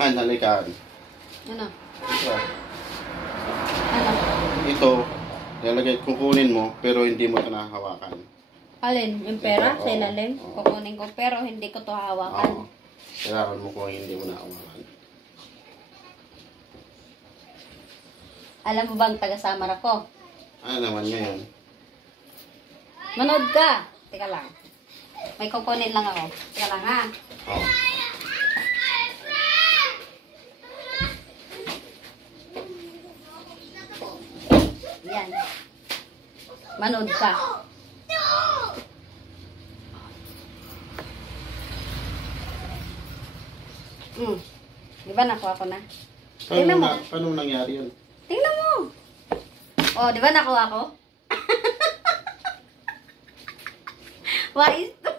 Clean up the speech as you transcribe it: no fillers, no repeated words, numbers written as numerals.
Han, halikan. Ano? Ito. Ano? Ito, lalagay, kukunin mo, pero hindi mo ito nahahawakan. Alin? Yung pera? Ito, Sa ilalim? oo. Kukunin ko pero hindi ko to hawakan. Oo. Kailangan mo kung hindi mo nahawakan. Alam mo bang taga-Samar ako? Ano naman ngayon? Manood ka! Teka lang. May kukunin lang ako. Teka lang ha. Oo. Yan. Manood ka. Di ba nakuha ko na? Tingnan mo. Paano nangyari yun? Tingnan mo. Oh, di ba nakuha ko? Wais to.